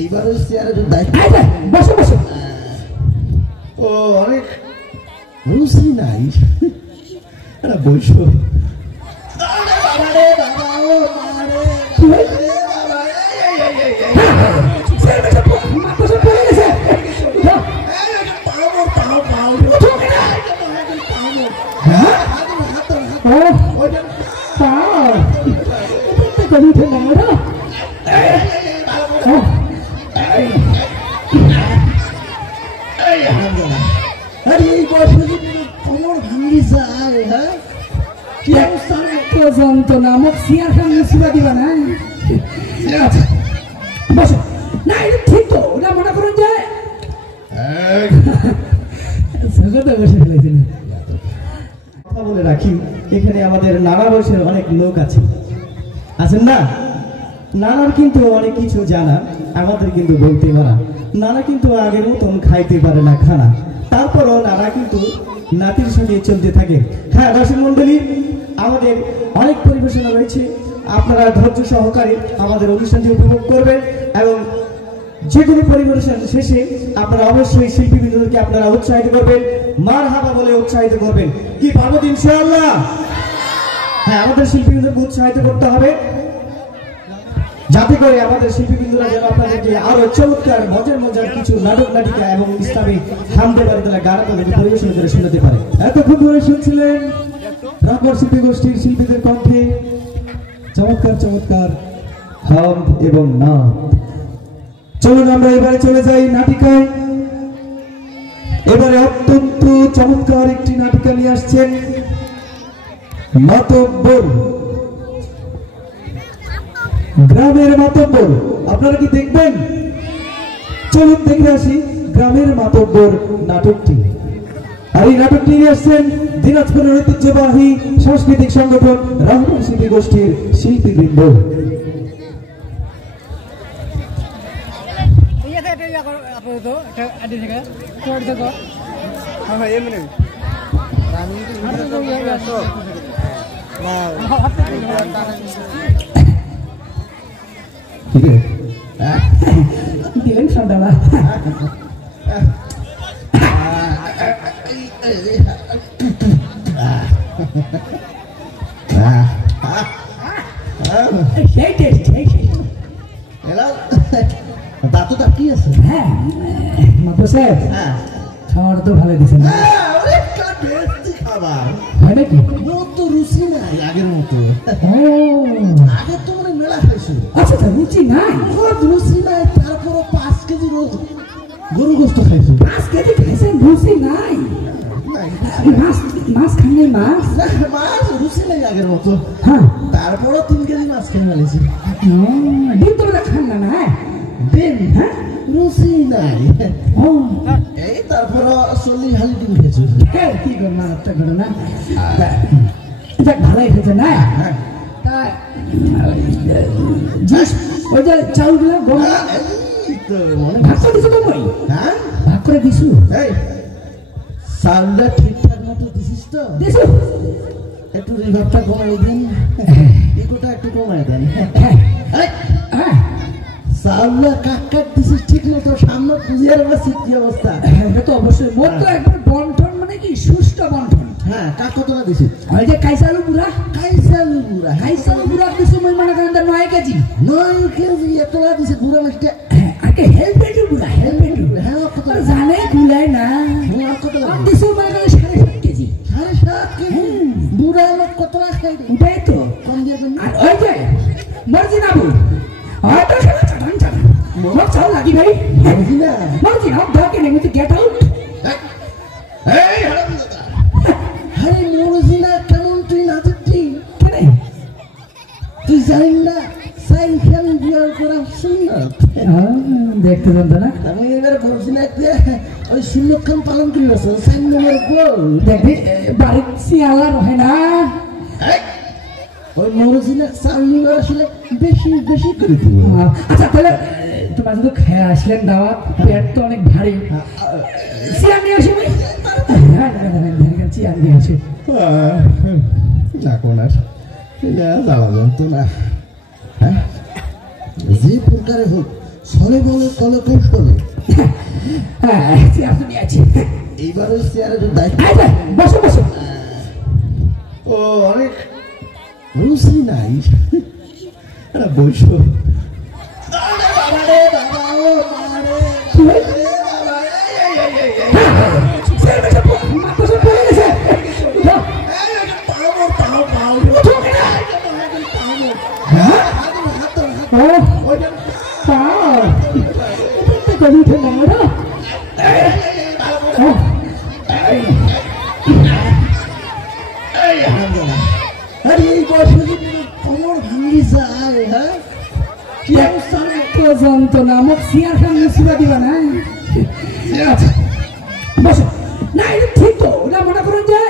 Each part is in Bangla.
এইবার ওই চেয়ারের দায়িত্ব বসো বসো। ও অনেক রুচি নাই বসো। যন্ত্রণা আমাকে চেয়ার খান মুসিবা দিবা না। বসো না, এটা ঠিক তো, ওটা মনে করুন যে বসে ফেলেছিলেন। কথা বলে রাখি, এখানে আমাদের নানা বয়সের অনেক লোক আছে, আছেন না? নানার কিন্তু অনেক কিছু জানা, আমাদের কিন্তু বলতে পারা। নানা কিন্তু আগের মতন খাইতে পারে না খানা, তারপরও নানা কিন্তু নাতির সঙ্গে চলতে থাকে। হ্যাঁ দর্শক মন্ডলী, আমাদের অনেক পরিবেশনা রয়েছে, আপনারা ধৈর্য সহকারে আমাদের অনুষ্ঠানটি উপভোগ করবেন এবং যে কোনো পরিবেশন শেষে আপনারা অবশ্যই শিল্পীবৃন্দকে আপনারা উৎসাহিত করবেন, মারহাবা বলে উৎসাহিত করবেন। কি পারবো ইনশাআল্লাহ? হ্যাঁ, আমাদের শিল্পীবৃন্দকে উৎসাহিত করতে হবে, যাতে করে আমাদের শিল্পীবৃন্দরা যেন আপনাদেরকে আরো চমৎকার মজার মজার কিছু নাটক নাটিকা এবং ইসলামিক হামদে বাড়িতে গান আপনাদের পরিবেশন করে শুনতে পারে। এতক্ষণ ধরে শুনছিলেন রামগড় শিল্পী গোষ্ঠীর শিল্পীদের কণ্ঠে চমৎকার চমৎকার হাম এবং নাচ। চলুন আমরা এবারে চলে যাই নাটিকায়। এবারে অত্যন্ত চমৎকার একটি নাটিকা নিয়ে আসছেন মাতব্বর, গ্রামের মাতব্বর। আপনারা কি দেখবেন? চলুন দেখে আসি গ্রামের মাতব্বর নাটকটি। আর এই নাটকটি নিয়ে আসছেন দিনাজপুরের ঐতিহ্যবাহী সাংস্কৃতিক সংগঠন রামগড় শিল্পী গোষ্ঠীর শিল্পীবৃন্দ। দিলেন সন্ধ্যাবেলা দাঁতটা কি আছে? হ্যাঁ খাবার তো ভালো দিচ্ছেন, খাবার হয় নাকি? মতো রুচি নাই আগের মতো। আগের তো মানে মেলা খাইছো। আচ্ছা রুচি নাই, রুচি নাই, তারপর 5 কেজি গরু গোস্ত খাইছো। 5 কেজি খাইছেন, রুচি নাই। মাছ খান নাই? মাছ রুচি নাই আগের মতো। হ্যাঁ, তারপরও 3 কেজি মাছ খেয়ে ফেলেছি। ডিম তো খান না? না ডিম, হ্যাঁ রুচি নাই। এই তারপরও 40 হালি ডিম খেয়েছো। কি করো না, একটা করো না, ভালোই খেয়েছে না? ওই যে চাউলগুলো ভাগ করে দিছো তো? হ্যাঁ ভাগ করে দিছো। চাউলটা ঠিকঠাক মতো দিছিস তো? দিছো। একটু রিভাবটা কমাই দেন, ইকোটা একটু কমাই দেন। চাউলটা কাট দিছিস ঠিক মতো, সামনে পুজিয়ার কি অবস্থা? এটা তো অবশ্যই মোট তো একবার বন্টন, মানে কি সুষ্ঠ বন্টন। হ্যাঁ, কাক কতটা দিছিস? ওই যে কাইসালু বুড়া দিছো, মানে 9 কেজি। 9 কেজি এতটা দিছে বুড়া মাছটা? আগে হেলমেট বুড়া, হ্যাঁ কত জানে গুলাই না। কত দিছো মানে 7.5 কেজি। 7.5 কেজি বুড়া লোক কতটা খাই? ওটাই তো কম দিয়ে দেন। আর ওই যে মর্জি না বল, হয়তো চাটান মোট চাও লাগি ভাই। মর্জি না ডাকে নেই তো গেট আউট। এই হারামজাদা, আরে মর্জি না কেমন তুই না দেখতি? কেন তুই জানিস না সাইকেল বিয়ার করা সুন্নাত? দেখতে জানত না? আমি এবার বলছি না যে ওই সুন্নতখান পালন করি আছে 4 নম্বর গোল। দেখবি বাড়ির শিয়ালা রহে না, ওই মরজিনা 4 নম্বর আসলে বেশি করে দিব। আচ্ছা তাহলে তোমার যদি খেয়ে আসলেন দাওয়াত, পেট তো অনেক ভারী, চিয়ার নিয়ে আসি। চিয়ার নিয়ে আসি না কোনার জ্বালা যন্ত্র না। হ্যাঁ, যে প্রকারে হোক ছলে বলে কলে কৌশলে হ্যাঁ চেয়ার তো নিয়ে আছি এইবার ওই চেয়ারের দায়িত্ব বসো বসো ও অনেক রুচি নাই একটা বৈশ নামক সিয়ার খান মুসিবা দিবা না বসো না এটা ঠিক তো ওটা মনে করুন যে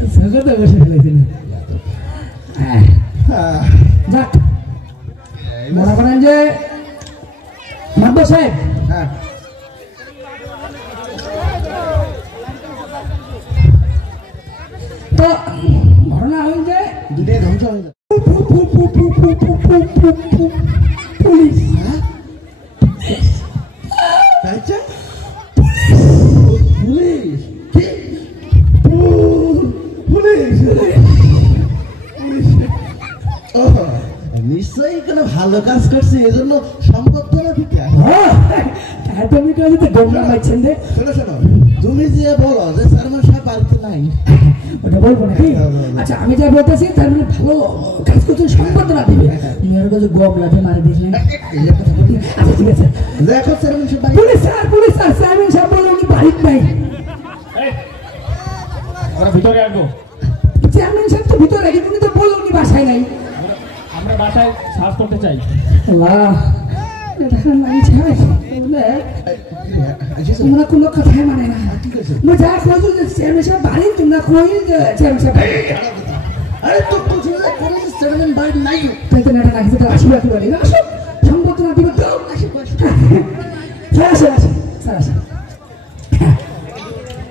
বসে ফেলেছিলেন যাক মনে করেন যে মাদবর সাহেব তো ঘটনা হল যে দুটাই ধ্বংস হয়ে যায় পুলিশ পুলিশ পুলিশ নিশ্চয়ই কোনো ভালো কাজ করছে এজন্য সম্পদ তোলা দিতে তুমি কাজে গোমরা পাচ্ছেন রে শোনো শোনো তুমি যে বলো যে চেয়ারম্যান সাহেব বাড়িতে নাই ওটা বলবো নাকি আচ্ছা আমি যা বলতেছি তার মানে ভালো কাজ করতে সম্পদ না দিবে মেয়ের কাছে গম লাঠি মারে দিয়েছিলেন আচ্ছা ঠিক আছে দেখো চেয়ারম্যান সাহেব পুলিশ স্যার চেয়ারম্যান সাহেব বলে উনি বাড়িতে নাই ওরা ভিতরে আসবো চেয়ারম্যান সাহেব তো ভিতরে রাখি তুমি তো বললো উনি বাসায় নাই আমরা বাসায় সার্চ করতে চাই তোমরা কোনো কথাই মানে না যা খোঁজো যে চেয়ারম্যান সাহেব বাড়ি তোমরা খোঁজ চেয়ারম্যান সাহেব আরে তো বুঝো যে কোন চেয়ারম্যান বাড়ি নাই তাই তো না রাখি তো আসবে কি বলি আসো সম্পদ না দিবে তো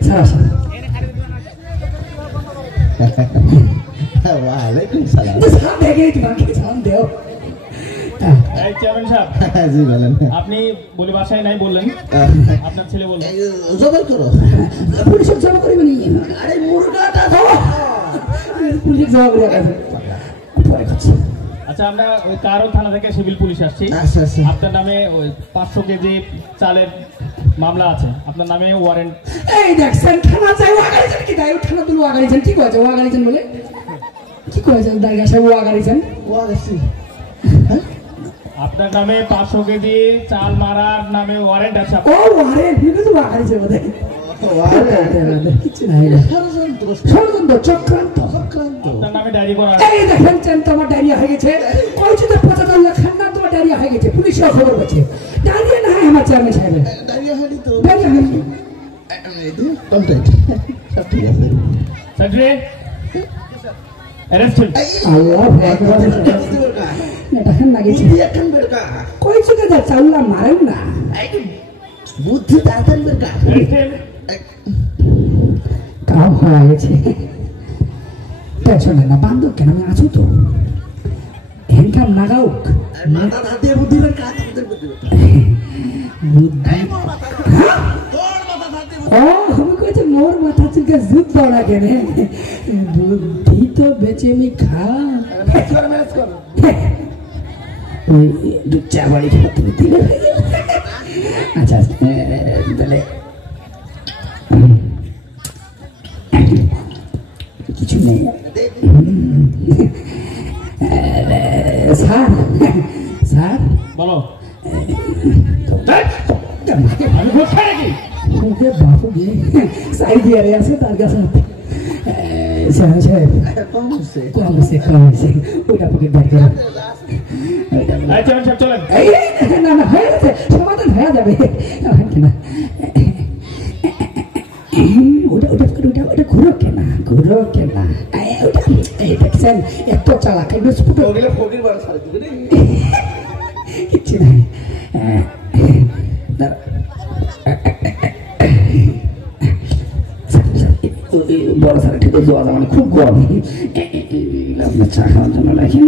স্যার ওয়ালাইকুম সালাম সালাম দেখে তোমাকে সালাম দেও এই চেয়ারম্যান সাহেব জি বলেন আপনি বলি বাসায় নাই বললেন আপনার ছেলে বললেন জবাই করো পুলিশের জমা করবে নি আরে মুরগাটা দাও পুলিশ জমা করে গেছে পরে খাচ্ছি আচ্ছা আমরা ওই কারণ থানা থেকে সিভিল পুলিশ আসছি আচ্ছা আচ্ছা আপনার নামে ওই 500 কেজি চালের মামলা আছে আপনার নামে ওয়ারেন্ট এই দেখছেন থানা চাই ওয়াগাড়িছেন কি দায় থানা তুলো ওয়াগাড়িছেন কি কইছে ওয়াগাড়িছেন বলে কি কইছে দাইগা সাহেব ওয়াগাড়িছেন ওয়াগাছি আপনার নামে 500 কেজি চাল মারার নামে ওয়ারেন্ট আছে ও ওয়ারেন্ট কিন্তু ওয়াগাড়িছে বলে কিছু নাই ষড়যন্ত্র চক্রান্ত আপনার নামে ডায়েরি করা এই দেখেন তোমার ডায়রিয়া হয়ে গেছে কইছে তো 75 লাখ খান না তোমার ডায়রিয়া হয়ে গেছে পুলিশের খবর পেয়েছে ডায়রিয়া না হয় আমার চেয়ারম্যান সাহেব দাঁড়িয়ে হলি তো ডায়রিয়া হয়েছে কন্টাক্ট সব ঠিক আছে সেক্রেটারি অ্যারেস্ট আল্লাহ আকবার এটা খান লাগেছে এখন বেরকা কইছে যে চাউলা মারেন না বুদ্ধি তাড়াতাড়ি বেরকা কাম হয়ে গেছে পেছনে না বান্ধব কেন আমি আছো তো হ্যান্ডকাম লাগাও মাথা ধাতে বুদ্ধি বেরকা বুদ্ধি ও আমি কইছে মোর মাথা থেকে জুত পড়া কেন বুদ্ধি তো বেচে মি খা ওই দু চার বাড়ি খেতে দিলে আচ্ছা তাহলে কিছু নেই স্যার স্যার বলো আমি কোথায় নাকি ওকে বাপু গিয়ে সাইড দিয়ে আছে তার কাছে স্যার স্যার কম হয়েছে ওইটা পকেট বাইর করো এই চেয়ারম্যান সাহেব চলেন এই না না হয়ে গেছে সমাধান হয়ে যাবে না ওটা ঘুরো কেনা ওটা এই দেখছেন এত চালাক কিচ্ছু নাই বড় স্যার ঠিক জোয়া মানে খুব গরম আপনার চা খাওয়ার জন্য রাখেন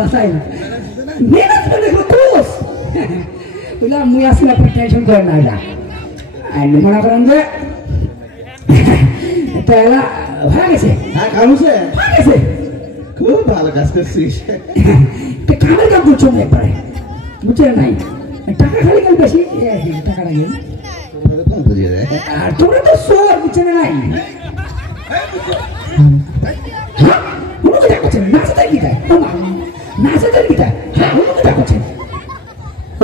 বাসাই না ম্যানেজমেন্ট এগুলো কোর্স বুঝলাম মুই আসলে আপনার টেনশন করেন না এটা আর মনে করেন যে তাহলে হয়ে গেছে হ্যাঁ কামুছে হয়ে গেছে খুব ভালো কাজ করছিস কামের কাম করছো না একবারে বুঝছেন নাই টাকা খালি গেল বেশি টাকাটা গেল কম বুঝিয়ে দেয় আর তোমরা তো সোর বুঝছেন নাই উনুকে ডাকছেন নাচতে কি তাই নাচতে কি তাই হ্যাঁ উনুকে ডাকছেন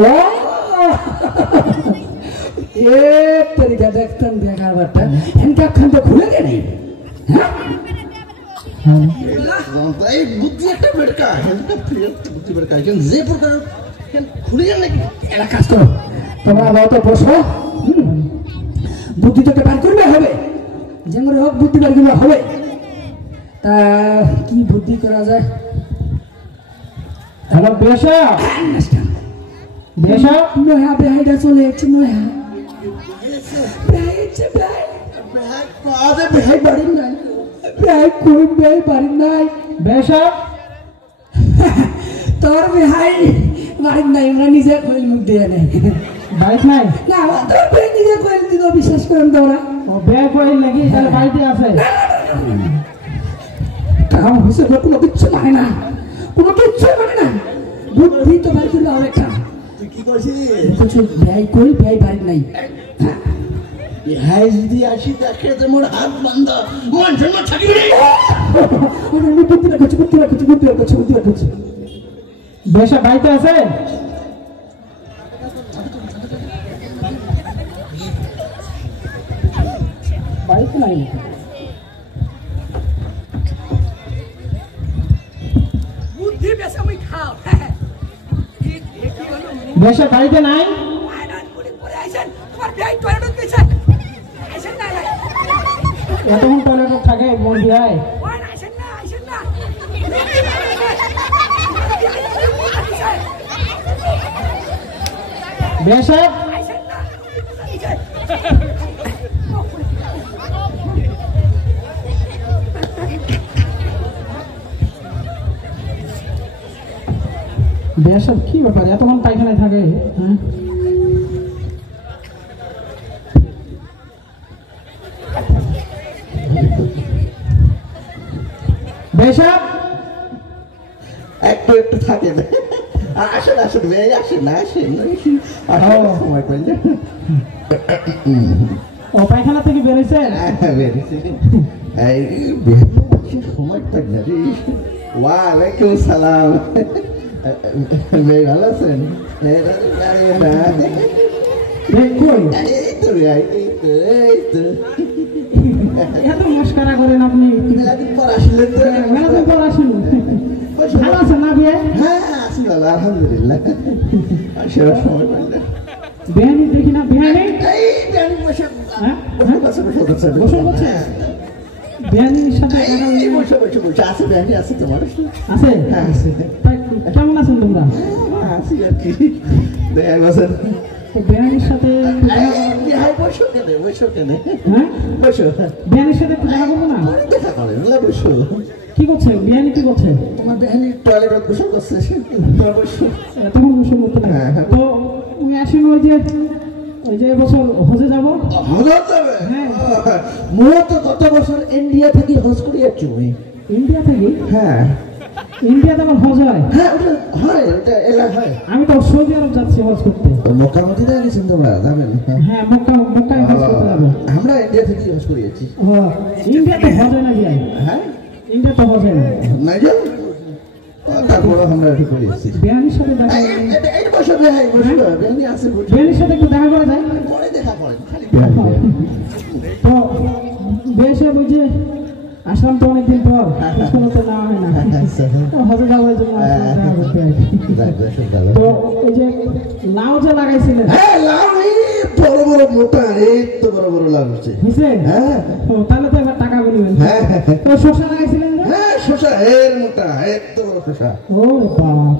ও এ তরিকা দেখতেন দেখা ব্যাপারটা এনকা খান তো খুলে গেলে হ্যাঁ এই বুদ্ধি একটা বেড়কা হেলটা প্রিয় বুদ্ধি বেড়কা কিন্তু যে প্রকার খুলে গেল নাকি এরা কাজ করো তোমরা বলতো বসো বুদ্ধি তোকে বার করবে হবে যেমন হোক বুদ্ধি বার করবে হবে তা কি বুদ্ধি করা যায় হ্যালো বেশা বেশা নয়া বেহাইটা চলে যাচ্ছে নয়া বেহাই বেহাই আরে বেহাই বাড়ি নাই বেহাই কই বেহাই বাড়ি নাই বেশা তোর বেহাই বাড়ি নাই ওরা নিজে কইল মুখ দিয়ে নেই বাইক নাই না তোর বেহাই নিজে কইল দিল বিশ্বাস করেন তোরা ও ব্যাগ কইল নাকি তাহলে বাড়িতে আছে কাম হয়েছে কোনো কিচ্ছু মানে না কোনো কিচ্ছু মানে না বুদ্ধি তো বাড়ি করলে হবে একটা তুই কি করছিস কিছু ব্যয় করি ব্যয় বাড়ি নাই বেহাই যদি আসি দেখে যে মোর হাত বন্ধ মন জন্য থাকি রে আমি বুদ্ধি রাখছি বেশা বাড়িতে আছে বাড়িতে নাই বুদ্ধি বেশি আমি খাও বেশা বাড়িতে নাই এতক্ষণ টয়লেটে থাকে মন দিয়ে বেশা বেশা কি ব্যাপার এতক্ষণ পায়খানায় থাকে হ্যাঁ বেশা একটু একটু থাকে না আসেন আসেন ভাই আসেন আসেন সময় করলে ও পায়খানা থেকে বেরিয়েছেন এই সময় পাই না রে ওয়ালাইকুম সালাম ভাই ভালো আছেন এই তো রে এই তো এত মস্করা করেন আপনি মেলাদিন পর আসলেন তো মেলাদিন পর আসুন ভালো আছেন না বিয়ে হ্যাঁ আছি ভালো আলহামদুলিল্লাহ আসলে সময় পাইলে বেহানি দেখি না বেহানি এই বেহানি বসে হ্যাঁ বসে বসে বেহানির সাথে দেখা এই বসে বসে বসে আছে বেহানি আছে তোমার আছে হ্যাঁ আছে তাই কেমন আছেন তোমরা আছি আর কি দেখা বসেন তো বেহানির সাথে হ্যাঁ বসো কেন বসো কেন হ্যাঁ বসো বেহানির সাথে একটু দেখা করবো না দেখা করে বসো কি করছে বেহানি কি করছে তোমার বেহানি টয়লেট গোসল করছে বসো তখন গোসল করতে না হ্যাঁ, হ্যাঁ। তো তুমি আসেন ওই যে এবছর হজে যাবো হ্যাঁ। মূলত গত বছর ইন্ডিয়া থেকে হজ করে যাচ্ছি ইন্ডিয়া থেকে হ্যাঁ ইন্ডিয়াতে আমার হজ হয় হ্যাঁ ওটা হয় ওটা এলাকা হয় আমি তো সৌদি আরব যাচ্ছি হজ করতে মক্কা মদিনা গেছেন তোমরা যাবেন হ্যাঁ মক্কায় হজ করতে যাবো আমরা ইন্ডিয়া থেকে হজ করে যাচ্ছি ইন্ডিয়াতে হজ হয় না ভাই হ্যাঁ ইন্ডিয়াতে হজ হয় না নাই যাও তারপরে আমরা একটু করে যাচ্ছি বেহানির সাথে দেখা এই বছর বেহাই বসে বেহানি আছে বেহানির সাথে একটু দেখা করা যায় পরে দেখা করেন খালি তো বেশে বুঝে আসলাম তো অনেকদিন পর কোনো তো নেওয়া হয় না হজে যাওয়ার জন্য দেখা করতে হয় তো ওই যে লাউ যে লাগাইছিলেন হ্যাঁ লাউ বড় বড় মোটা এত বড় বড় লাউ হচ্ছে বুঝছে হ্যাঁ ও তাহলে তো এবার টাকা বলবেন হ্যাঁ তো শসা লাগাইছিলেন না? হ্যাঁ শসা এর মোটা এত বড় শসা ও বাপ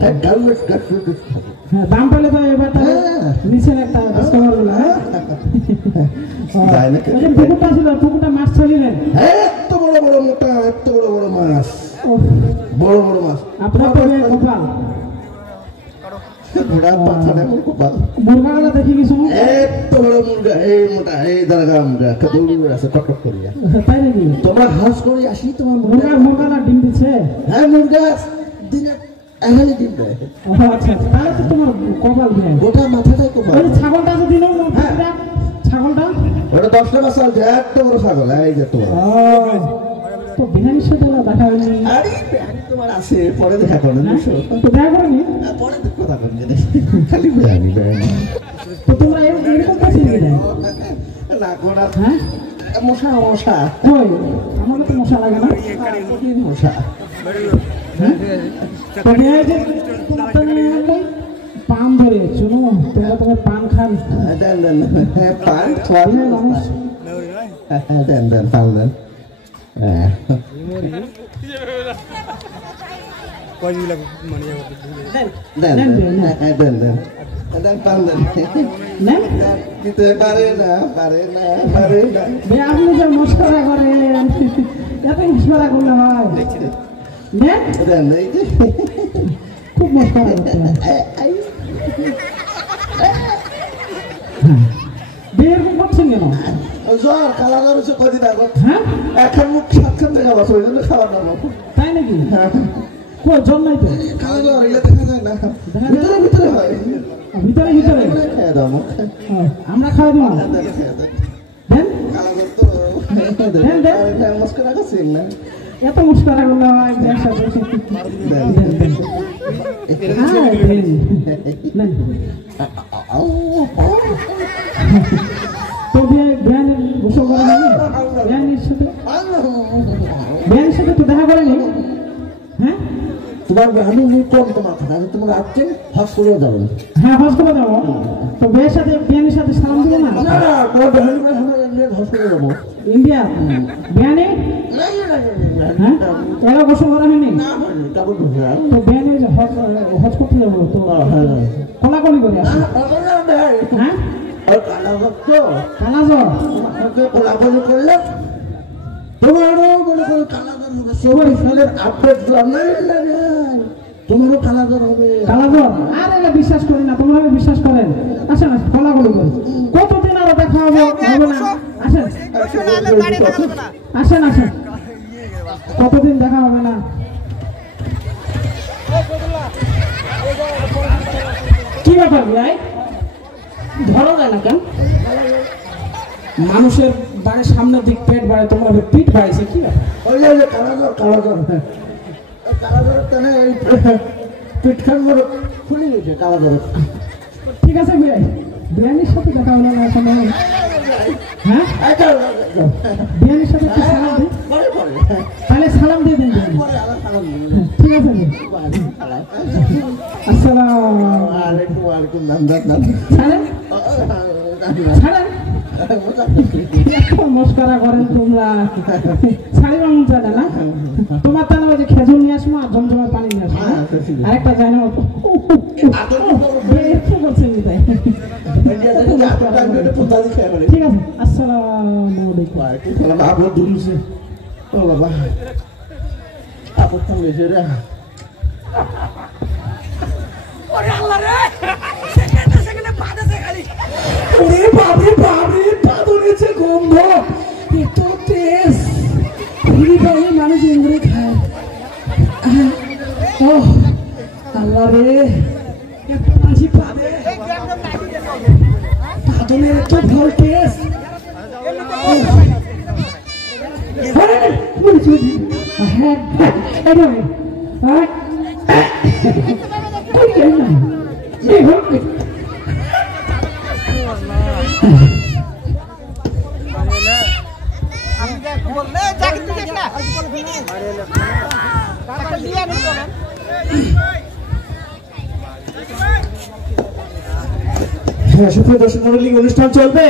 হ্যাঁ দাম পেলে তো এবার তাহলে হ্যাঁ। নিচের একটা ডিসকাউন্ট হলো হ্যাঁ তাই নাকি? পুকুরটা ছিল পুকুরটা মাছ ছাড়িলেন এত বড় বড় মোটা এত বড় বড় মাছ ও বড় বড় মাছ আপনার তো কপাল ঘোড়া পাথা এমন কপাল মুরগাগুলো দেখি কিছু এত বড় মুরগা এই মোটা এই দাঁড়া মুরগা দৌড়ি আছে টকটক করিয়া তাই নাকি তোমরা ঘাস করে আসি তোমার মুরগা ডিম দিচ্ছে হ্যাঁ মুরগা দিনে এখানে ডিম দেয় আচ্ছা তাহলে তো তোমার কপাল দিয়ে গোটা মাথাটাই কপাল ওই ছাগলটা তো দিল ছাগলটা ওটা 10 টাকা চাল এত বড় ছাগল এই যে তোমার তো বিহানির সাথে দেখা হয়নি আরে তোমার আছে পরে দেখা করো না তো দেখা করেনি পরে কথা করি খালি বিহানি তো তোমরা এরকম কাছে নিয়ে যায় না গোড়া হ্যাঁ মশা মশা ওই আমার তো মশা লাগে না মশা তো বিহার যে পান ধরে শুনো তোমরা তোমার পান খান দেন দেন পান খাওয়ান মানুষ দেন দেন পান দেন দিতে পারে না পারে না পারে না আপনি যে মস্করা করেন এত মস্করা করলে হয় দেন এই যে খুব মস্করা করতে বিয়ের করছেন কেন জ্বর কালা জ্বর হচ্ছে কদিন আগত হ্যাঁ এখন মুখ সাতখান থেকে আবার ওই জন্য খাওয়া দাওয়া তাই নাকি কই জল নাই তো কালা জ্বর এটা দেখা যায় না ভিতরে ভিতরে হয় ভিতরে ভিতরে খেয়ে দাও মুখ আমরা খাওয়া দাওয়া দেন কালা জ্বর তো মস্করা করছেন না এত মস্করা করলে হয় গ্যাস আছে তো বিয়ানের গোসল করে বিয়ানের সাথে তো দেখা করেনি হ্যাঁ তোমার আমি কম তোমার কথা তোমার রাত্রে হস করে যাবো হ্যাঁ হস করে যাবো তো বিয়ানের সাথে সালাম দেবো না তোমার বেহানি হস করে যাবো ইন্ডিয়া বিয়ানে হ্যাঁ এরা গোসল করা হয়নি তো বিয়ানে হজ করতে যাবো তো কোলাকলি করে আসো হ্যাঁ কালা জ্বর কোলাকলি করলে তোমারও মনে করো কালা জ্বর আপডেট তোমারও কালা জ্বর হবে কালা জ্বর আর এটা বিশ্বাস করি না তোমরা বিশ্বাস করেন আসেন কোলাকলি করে কতদিন আরো দেখা হবে না আসেন আসেন আসেন কতদিন দেখা হবে না কি ব্যাপার ভাই ধরো যায় না কেন মানুষের বাড়ির সামনের দিক পেট বাড়ে তোমরা পিঠ বাড়াইছে কি ওই যে কালা জ্বর কালা জ্বর পিঠ খান বড় খুলে গেছে কালা জ্বর ঠিক আছে ভাই বিয়ানির সাথে দেখা হলো না এখন হ্যাঁ বিয়ানির সাথে সালাম দিই তাহলে সালাম দিয়ে দেন ঠিক আছে আসসালামু ছাড়েন ছাড়েন মস্করা করেন তোমরা শাড়ি মন জানে না তোমার তাহলে ওই যে খেজুর নিয়ে আসবো আর জমজমের পানি নিয়ে আসবো আরেকটা যায় না করছেন তাই ঠিক আছে আসসালামু আলাইকুম আবার দুলছে ও বাবা আপদ সঙ্গে রে মানুষ ইন্দ্রে খায় আল্লাহ রে পাদনের তো ভোল্টেজ সুপ্রিয় দর্শক মণ্ডলী অনুষ্ঠান চলবে।